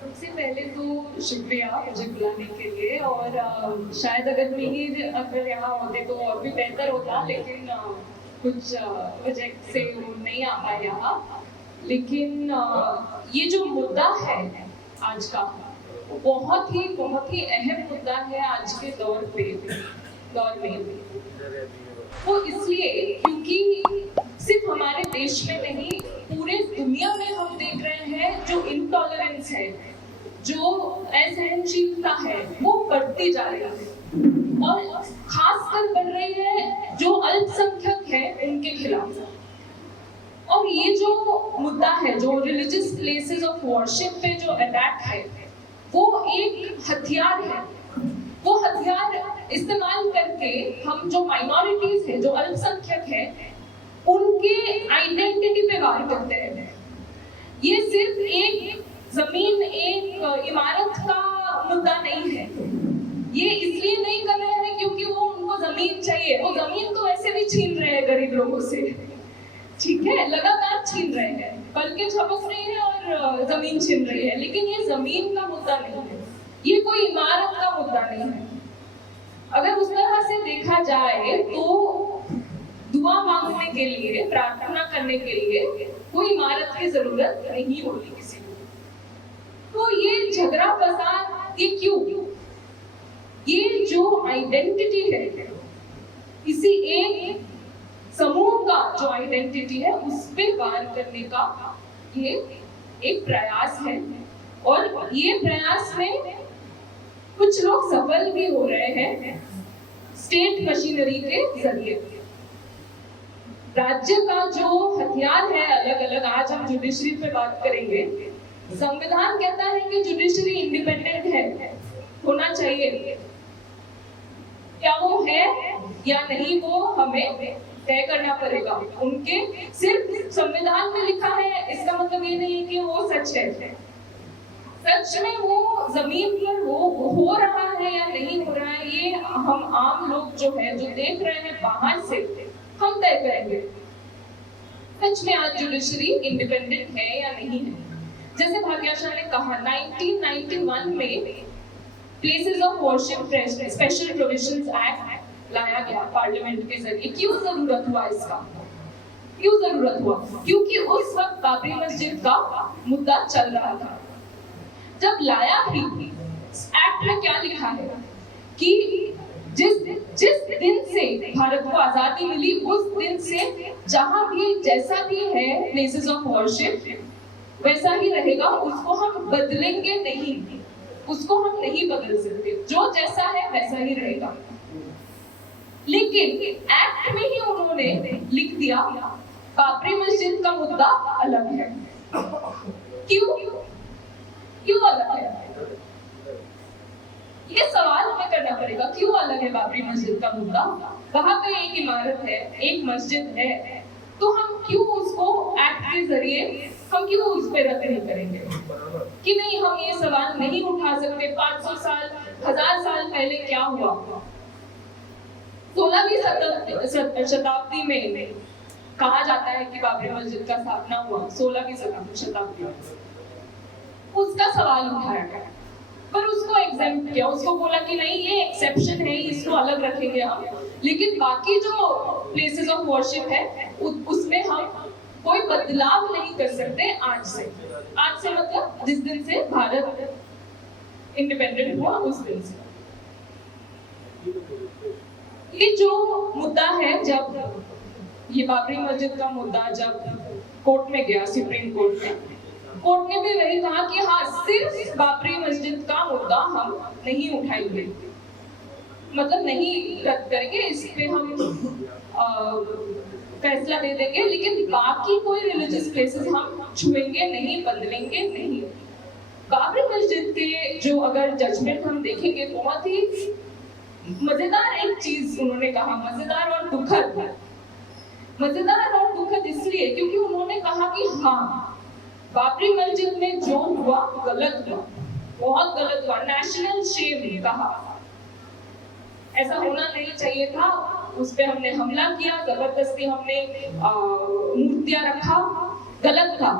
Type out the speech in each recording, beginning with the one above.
सबसे पहले तो शुक्रिया मुझे बुलाने के लिए, और शायद अगर मिहिर अगर यहाँ होते तो और भी बेहतर होता, लेकिन कुछ वजह से वो नहीं आ पाए यहाँ। लेकिन ये जो मुद्दा है आज का, बहुत ही अहम मुद्दा है आज के दौर में। वो इसलिए क्योंकि सिर्फ हमारे देश में नहीं, पूरे दुनिया में हम देख रहे हैं जो इंटॉलरेंस है, जो असहनशीलता है, वो बढ़ती जा रही है, और खासकर बढ़ रही है जो अल्पसंख्यक है उनके खिलाफ। और ये जो मुद्दा है, जो रिलीजियस प्लेसेस ऑफ वर्शिप पे जो अटैक है, वो एक हथियार है। वो हथियार इस्तेमाल करके हम जो माइनॉरिटीज है, जो अल्पसंख्यक है, उनके आइडेंटिटी पे वार करते हैं। ये सिर्फ एक जमीन, एक इमारत का मुद्दा नहीं है। ये इसलिए नहीं कर रहे हैं क्योंकि वो उनको जमीन चाहिए। वो जमीन तो ऐसे भी छीन रहे हैं गरीब लोगों से, ठीक है, लगातार छीन रहे हैं, पलके झपक रही है और जमीन छीन रही है। लेकिन ये जमीन का मुद्दा नहीं है, ये कोई इमारत का मुद्दा नहीं है। अगर उस तरह से देखा जाए तो दुआ मांगने के लिए, प्रार्थना करने के लिए कोई इमारत की जरूरत नहीं होती किसी को। तो ये झगड़ा फसाद ये क्यों? ये जो आइडेंटिटी है, किसी एक समूह का जो आइडेंटिटी है, उस पे वार करने का ये एक प्रयास है। और ये प्रयास में कुछ लोग सफल भी हो रहे हैं स्टेट मशीनरी के जरिए। राज्य का जो हथियार है अलग अलग, आज हम जुडिशरी पे बात करेंगे। संविधान कहता है कि जुडिशरी इंडिपेंडेंट है, होना चाहिए। क्या वो है या नहीं, वो हमें तय करना पड़ेगा। उनके सिर्फ संविधान में लिखा है, इसका मतलब ये नहीं है कि वो सच है। सच में वो जमीन पर हो रहा है या नहीं हो रहा है, ये हम आम लोग जो है, जो देख रहे हैं बाहर से, हम तय करेंगे सच में आज जुडिशरी इंडिपेंडेंट है या नहीं है। जैसे भाग्याशाह ने कहा, 1991 में places of worship special provisions act लाया गया पार्लियामेंट के जरिए। क्यों जरूरत हुआ इसका? क्यों जरूरत हुआ? क्योंकि उस वक्त बाबरी मस्जिद का मुद्दा चल रहा था। जब लाया भी, एक्ट में क्या लिखा है कि जिस दिन से भारत को आजादी मिली, उस दिन से जहां भी जैसा भी है प्लेसेस ऑफ वर्शिप, वैसा ही रहेगा। उसको हम बदलेंगे नहीं, उसको हम नहीं बदल सकते। जो जैसा है वैसा ही रहेगा। लेकिन एक्ट में ही उन्होंने लिख दिया बाबरी मस्जिद का मुद्दा अलग है। क्यों अलग है? ये सवाल हमें करना पड़ेगा, क्यों अलग है बाबरी मस्जिद का मुद्दा? वहां पे एक इमारत है, एक मस्जिद है, तो हम क्यों उसको एक्ट के जरिए हम क्यों उस पे रद्द नहीं करेंगे कि नहीं, हम ये सवाल नहीं उठा सकते? 500 साल, 1000 साल पहले क्या हुआ? 16वीं शताब्दी में कहा जाता है कि बाबरी मस्जिद का स्थापना हुआ 16वीं शताब्दी में। उसका सवाल उठाया गया, पर उसको एग्जेम्प्ट किया, उसको बोला कि नहीं, ये एक्सेप्शन है, इसको अलग रखेंगे हम, लेकिन बाकी जो प्लेसेस ऑफ वर्शिप है उसमें हम कोई बदलाव नहीं कर सकते आज से मतलब जिस दिन से भारत इंडिपेंडेंट हुआ उस दिन से। ये जो मुद्दा है, जब ये बाबरी मस्जिद का मुद्दा जब कोर्ट में गया, सुप्रीम कोर्ट में, कोर्ट ने भी वही कहा कि हाँ, सिर्फ बाबरी मस्जिद का मुद्दा हम नहीं उठाएंगे, मतलब नहीं रद्द करेंगे, इस पे हम फैसला दे देंगे, लेकिन बाकी कोई रिलीजियस प्लेसेस हम छुएंगे नहीं, बदलेंगे नहीं। बाबरी मस्जिद के जो अगर जजमेंट हम देखेंगे, बहुत ही मजेदार एक चीज उन्होंने कहा, मजेदार और दुखद इसलिए क्योंकि उन्होंने कहा कि हाँ, बाबरी मस्जिद में जो हुआ गलत हुआ, बहुत गलत हुआ, नेशनल शेम कहा, ऐसा होना नहीं चाहिए था। उस पे हमने हमला किया, जबरदस्ती हमने मूर्तियां रखा, गलत था।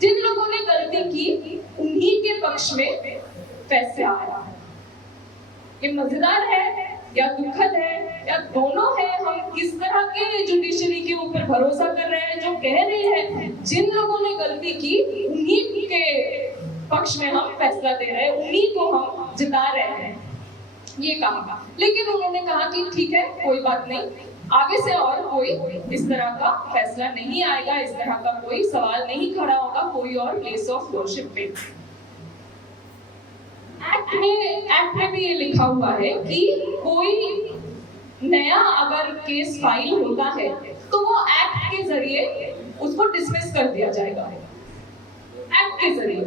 जिन लोगों ने गलती गलती की उन्हीं के पक्ष में फैसला आया। ये मजेदार है या दुखद है या दोनों है। हम किस तरह के जुडिशरी के ऊपर भरोसा कर रहे हैं जो कह रहे हैं जिन लोगों ने गलती की उन्हीं के पक्ष में हम फैसला दे रहे हैं, उन्हीं को हम जिता रहे हैं, ये कहा। लेकिन उन्होंने कहा कि ठीक है, कोई बात नहीं, आगे से और कोई इस तरह का फैसला नहीं आएगा, इस तरह का कोई सवाल नहीं खड़ा होगा कोई और प्लेस ऑफ वर्शिप पे। एक्ट में भी ये लिखा हुआ है कि कोई नया अगर केस फाइल होता है तो वो एक्ट के जरिए उसको डिसमिस कर दिया जाएगा, एक्ट के जरिए।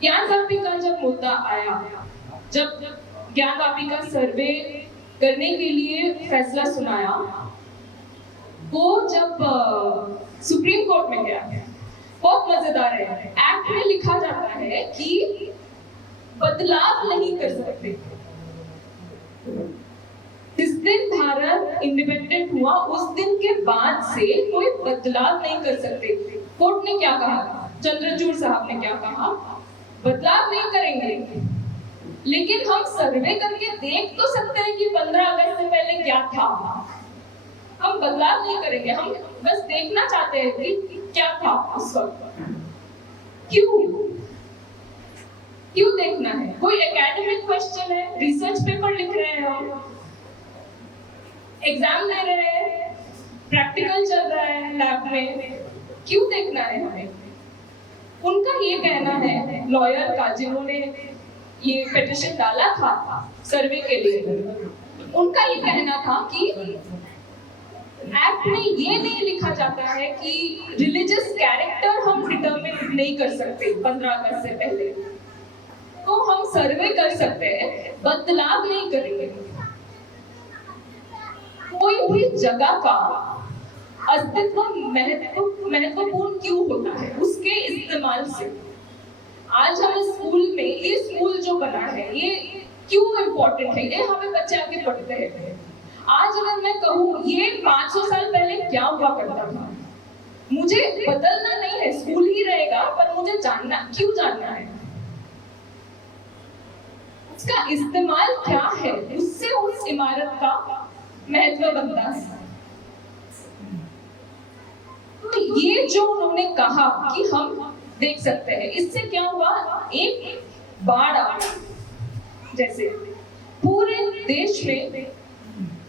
ज्ञान वापी का जब मुद्दा आया, जब ज्ञान वापी का सर्वे करने के लिए फैसला सुनाया, वो जब सुप्रीम कोर्ट में गया, बहुत मजेदार है। एक्ट में लिखा जाता है कि बदलाव नहीं कर सकते। जिस दिन भारत इंडिपेंडेंट हुआ उस दिन के बाद से कोई बदलाव नहीं कर सकते। कोर्ट ने क्या कहा, चंद्रचूड़ साहब ने क्या कहा, बदलाव नहीं करेंगे, लेकिन हम सर्वे करके देख तो सकते हैं कि 15 अगस्त से पहले क्या था। हम बदलाव नहीं करेंगे, हम बस देखना चाहते हैं कि क्या था उस वक्त। क्यों देखना है? कोई एकेडमिक क्वेश्चन है, रिसर्च पेपर लिख रहे हैं हम, एग्जाम दे रहे हैं, प्रैक्टिकल चल रहा है लैब में, क्यों देखना है हमें? उनका ये कहना है, लॉयर का जिन्होंने ये पिटीशन डाला था सर्वे के लिए, उनका ये कहना था कि एक्ट में ये नहीं लिखा जाता है कि रिलीजियस कैरेक्टर हम डिटरमिन नहीं कर सकते 15 अगस्त से पहले, तो हम सर्वे कर सकते हैं, बदलाव नहीं करेंगे। कोई भी जगह का अस्तित्व महत्वपूर्ण क्यों होता है? उसके इस्तेमाल से। आज हम स्कूल में, ये स्कूल जो बना है ये क्यों इम्पोर्टेंट है? ये हमें बच्चे आगे पढ़ते हैं। आज अगर मैं कहूँ ये 500 साल पहले क्या हुआ करता था, मुझे बदलना नहीं है, स्कूल ही रहेगा, पर मुझे क्यों जानना है? उसका इस्तेमाल क्या है, उससे उस इमारत का महत्व बनता है। तो ये जो उन्होंने कहा कि हम देख सकते हैं, इससे क्या हुआ, एक बाढ़ आ, जैसे पूरे देश में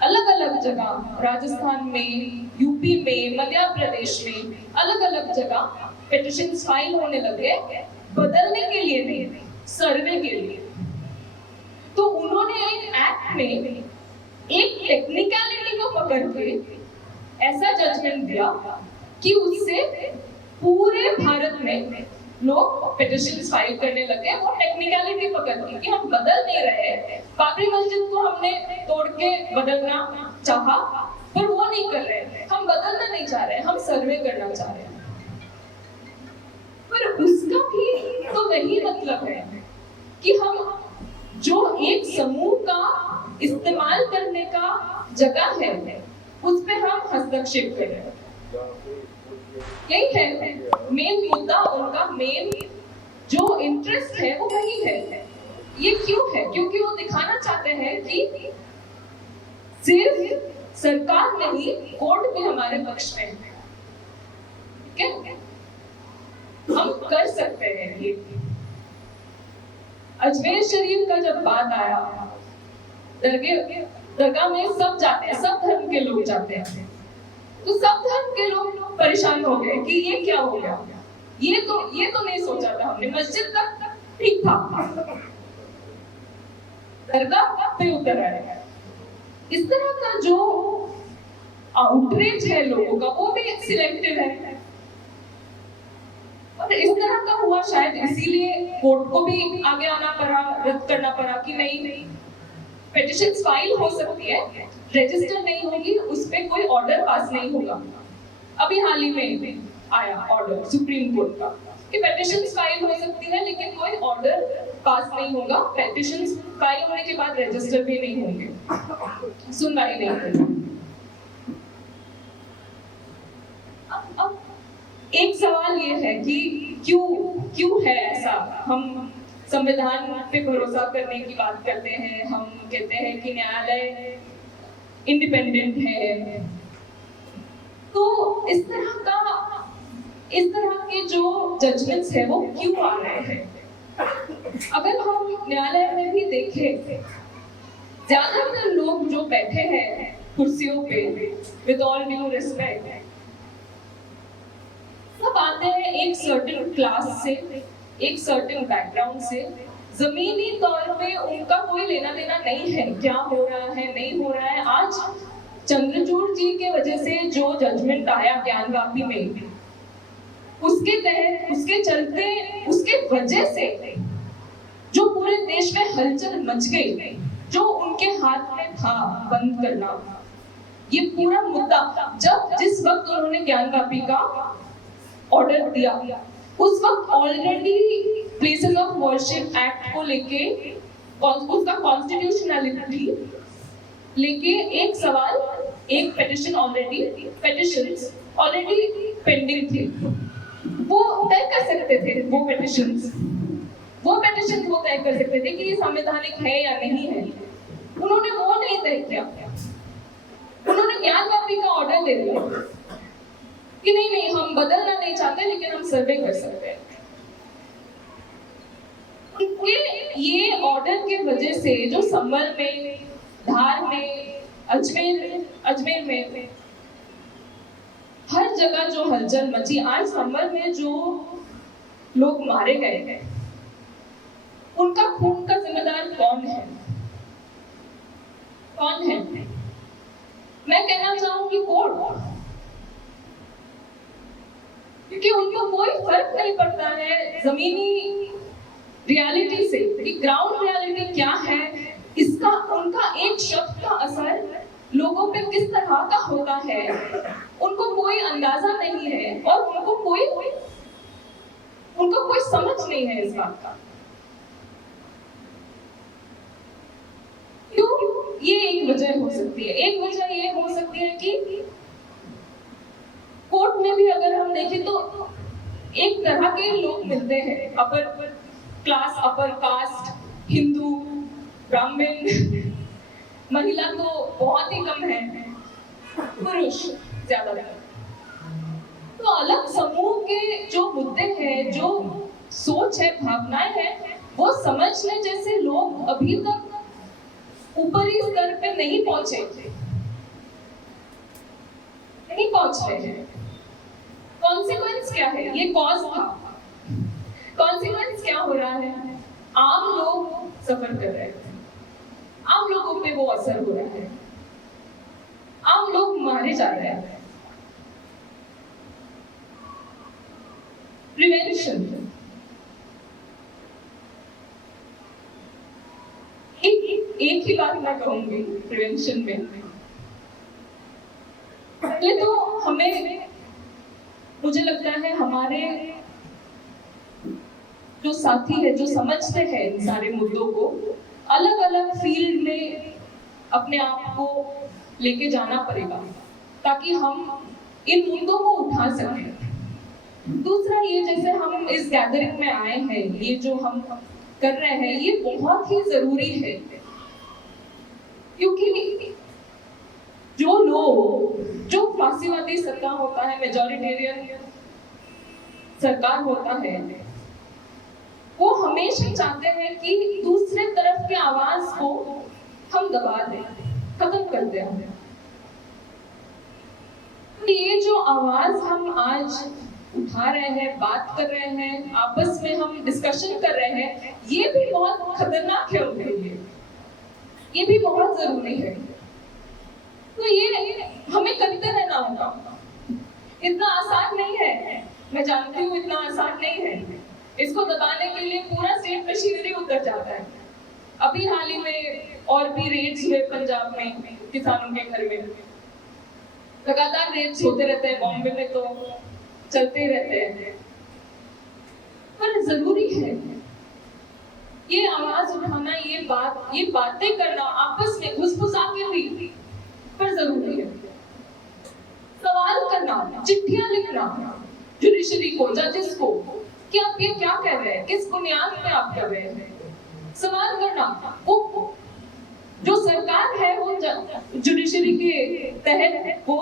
अलग अलग जगह, राजस्थान में, यूपी में, मध्य प्रदेश में, अलग अलग जगह पिटीशंस फाइल होने लगे, बदलने के लिए नहीं, सर्वे के लिए। तो उन्होंने एक एक्ट में एक टेक्निकलिटी को पकड़ के ऐसा जजमेंट दिया कि उससे पूरे भारत में लोग पिटीशंस फाइल करने लगे। वो टेक्निकलिटी पकड़ के कि हम बदल नहीं रहे, बाबरी मस्जिद को हमने तोड़ के बदलना चाहा, पर वो नहीं कर रहे, हम बदलना नहीं चाह रहे, हम सर्वे करना चाह रहे हैं। पर उसका भी तो वही मतलब है कि हम जो एक समूह का इस्तेमाल करने का जगह है, उस पे हम हस्तक्षेप कर रहे हैं। यही है मेन मुद्दा, उनका मेन जो इंटरेस्ट है वो वही है। ये क्यों है? क्योंकि वो दिखाना चाहते हैं कि सिर्फ सरकार नहीं, कोर्ट भी हमारे पक्ष में है। ठीक है, हम कर सकते हैं ये। अजमेर शरीफ का जब बात आया, दरगाह में सब जाते हैं, सब धर्म के लोग जाते हैं, तो सब धर्म के लोग परेशान हो गए कि ये क्या हो गया। ये तो नहीं सोचा था हमने, मस्जिद तक ठीक था, दरगाह पे उतर आए। इस तरह का जो आउटरीच है लोगों का, वो भी सिलेक्टिव है। और इस तरह का हुआ, शायद इसीलिए कोर्ट को भी आगे आना पड़ा, रद्द करना पड़ा कि नहीं, पिटीशंस फाइल हो सकती है, रजिस्टर नहीं होगी, उस पे कोई ऑर्डर पास नहीं होगा। अभी हाल ही में आया ऑर्डर सुप्रीम कोर्ट का कि पिटीशंस फाइल हो सकती है, लेकिन कोई ऑर्डर पास नहीं होगा। पिटीशंस फाइल होने के बाद रजिस्टर भी नहीं होंगे, सुनवाई नहीं होगी। अब एक सवाल ये है कि क्यों क्यों है ऐसा। हम संविधान पे भरोसा करने की बात करते हैं, हम कहते हैं कि न्यायालय इंडिपेंडेंट है, तो इस तरह के जो जजमेंट्स है वो क्यों आ रहे हैं। अगर हम न्यायालय में भी देखें, ज्यादातर लोग जो बैठे हैं कुर्सियों पे, विद ऑल ड्यू रिस्पेक्ट, सब आते हैं एक सर्टेन क्लास से, एक सर्टेन बैकग्राउंड से। जमीनी तौर पे उनका कोई लेना देना नहीं है क्या हो रहा है नहीं हो रहा है। आज चंद्रचूड़ जी के वजह से जो जजमेंट आया ज्ञानवापी में, उसके तहत, उसके चलते, उसके वजह से जो पूरे देश में हलचल मच गई, जो उनके हाथ में था बंद करना, ये पूरा मुद्दा जब जिस वक्त उन्होंने ज्ञानवापी का ऑर्डर दिया, उस वक्त already places of worship act को लेके उसका कॉन्स्टिट्यूशनलिटी लेके एक सवाल, एक पेटिशंस ऑलरेडी पेंडिंग थे। वो तय कर सकते थे, वो पेटिशंस वो तय कर सकते थे कि ये संवैधानिक है या नहीं है। उन्होंने वो नहीं तय किया, उन्होंने ज्ञानवापी का ऑर्डर दे दिया कि नहीं हम बदलना नहीं चाहते, लेकिन हम सर्वे कर सकते हैं। ये ऑर्डर के वजह से जो संभल में, धार में, अजमेर में हर जगह जो हलचल मची, आज संभल में जो लोग मारे गए हैं, उनका खून का जिम्मेदार कौन है? मैं कहना चाहूंगी कोर्ट, क्योंकि उनको कोई फर्क नहीं पड़ता है जमीनी रियलिटी से कि ग्राउंड रियलिटी क्या है। इसका उनका एक शब्द का असर लोगों पे किस तरह का होता है, उनको कोई अंदाजा नहीं है और उनको कोई समझ नहीं है इस बात का। क्यों? ये एक वजह हो सकती है। एक वजह ये हो सकती है कि कोर्ट में भी अगर हम देखें तो एक तरह के लोग मिलते हैं, upper class, upper caste, Hindu, ब्राह्मण, महिला तो बहुत ही कम है, पुरुष ज्यादातर। तो अलग समूह के जो मुद्दे हैं, जो सोच है, भावनाएं हैं, वो समझने जैसे लोग अभी तक ऊपरी स्तर पे नहीं पहुंच रहे हैं। कॉन्सिक्वेंस क्या है? ये कॉज था, कॉन्सिक्वेंस क्या हो रहा है? आम लोग सफर कर रहे हैं, आम लोगों पे वो असर हो रहा है, आम लोग मारे जा रहे हैं। प्रिवेंशन, एक ही बात मैं कहूंगी प्रिवेंशन में। पहले तो हमें, मुझे लगता है हमारे जो साथी है, जो समझते हैं इन सारे मुद्दों को, अलग अलग फील्ड में अपने आप को लेके जाना पड़ेगा ताकि हम इन मुद्दों को उठा सकें। दूसरा, ये जैसे हम इस गैदरिंग में आए हैं, ये जो हम कर रहे हैं, ये बहुत ही जरूरी है, क्योंकि जो लोग, जो फांसीवादी सरकार होता है, मेजॉरिटेरियन सरकार होता है, वो हमेशा चाहते हैं कि दूसरे तरफ की आवाज को हम दबा दें, खत्म कर दें। ये जो आवाज हम आज उठा रहे हैं, बात कर रहे हैं, आपस में हम डिस्कशन कर रहे हैं, ये भी बहुत खतरनाक है उनके लिए, ये भी बहुत जरूरी है। तो ये हमें करते रहना होगा। इतना आसान नहीं है, मैं जानती हूँ इतना आसान नहीं है। इसको दबाने के लिए पूरा स्टेट मशीनरी उतर जाता है। अभी हाल ही में और भी रेड्स हुए पंजाब में, किसानों के घर में लगातार रेड्स होते रहते हैं, बॉम्बे में तो चलते रहते हैं। पर जरूरी है ये आवाज उठाना, ये बातें करना आपस में घुसघुसा के भी, पर जरूरी है सवाल करना, चिट्ठियां लिखना जुडिशरी को, जजेस को, कि आप ये क्या कर रहे हैं, किस बुनियाद पे आप कर रहे हैं? सवाल करना। वो जो सरकार है वो जुडिशरी के तहत वो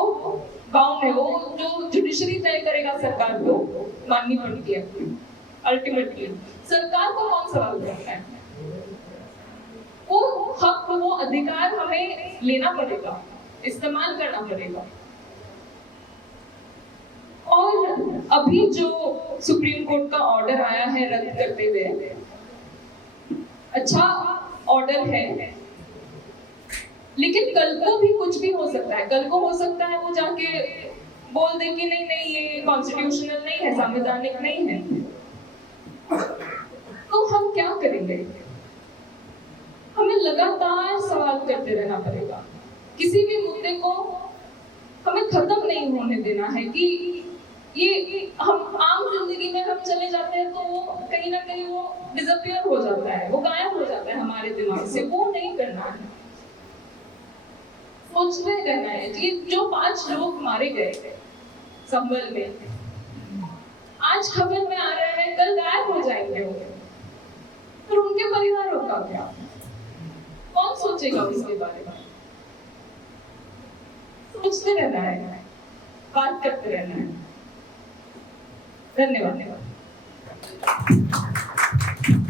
बाउंड है, वो जो जुडिशरी तय करेगा सरकार को माननी पड़ती है अल्टीमेटली। सरकार को कौन सवाल करता है? वो हक, वो अधिकार हमें लेना पड़ेगा, इस्तेमाल करना पड़ेगा। और अभी जो सुप्रीम कोर्ट का ऑर्डर आया है रद्द करते हुए, अच्छा ऑर्डर है, लेकिन कल को भी कुछ भी हो सकता है। कल को हो सकता है वो जाके बोल दे कि नहीं नहीं ये कॉन्स्टिट्यूशनल नहीं है, संवैधानिक नहीं है। तो हम क्या करेंगे? हमें लगातार सवाल करते रहना पड़ेगा। किसी भी मुद्दे को हमें खत्म नहीं होने देना है कि ये हम आम जिंदगी में हम चले जाते हैं तो वो कहीं ना कहीं वो डिसअपियर हो जाता है, वो गायब हो जाता है हमारे दिमाग से। वो नहीं करना है, सोचते रहना है। ये जो 5 लोग मारे गए संभल में, आज खबर में आ रहा है, कल गायब हो जाएंगे वो, फिर उनके परिवारों का क्या? कौन सोचेगा उसके बारे में? सोचते रहना है, बात करते रहना है। धन्यवाद।